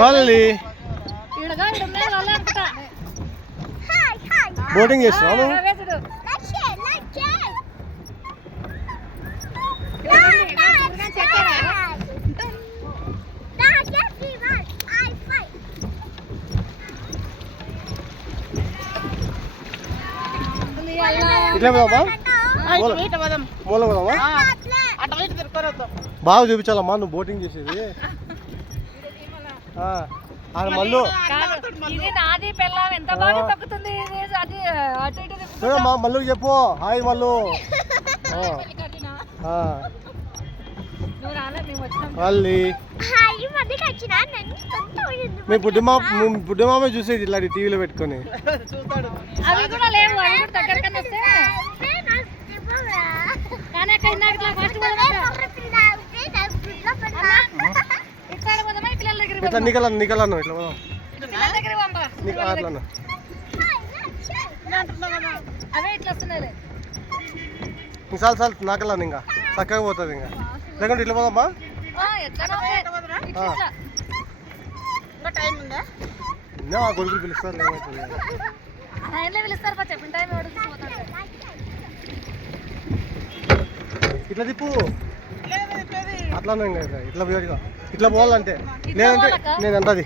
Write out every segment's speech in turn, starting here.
మళ్ళీ బోటింగ్ చేస్తున్నావు ఇట్లా పోదామా మూల పోదామా బాగా చూపించాలమ్మా నువ్వు బోటింగ్ చేసేది మళ్ళీ మళ్ళీ చెప్పు హాయ్ మళ్ళీ మళ్ళీ మీ బుడ్డి మామ చూసేది ఇట్లా టీవీలో పెట్టుకొని ఇట్లా నీకలను ఇట్లా అట్లా చాలు నాకలాను ఇంకా చక్కగా పోతుంది ఇంకా లేకుంటే ఇట్లా పోదామా కొడుకులు పిలుస్తారు ఏమవుతుంది ఇట్లా తిప్పు అట్లానే ఇట్లా పోయాడుగా ఇట్లా పోవాలంటే లేదంటే నేను అంటది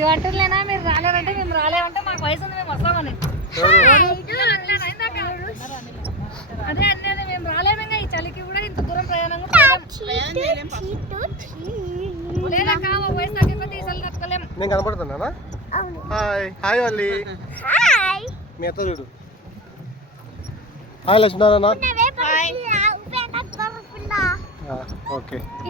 ఇవంటలేనా మీరు రాలేరంటే మేము రాలేమంటే మాకు వయసు ఉంది మేము వస్తామని అదే అన్నీ మేము రాలేమంగా ఈ చలికి కూడా ఇంత దూరం ప్రయాణం నేను కనపడుతున్నానా హాయ్ హాయ్ వల్లి మీ అత్త చూడు హాయ్ లక్ష్మణ ఓకే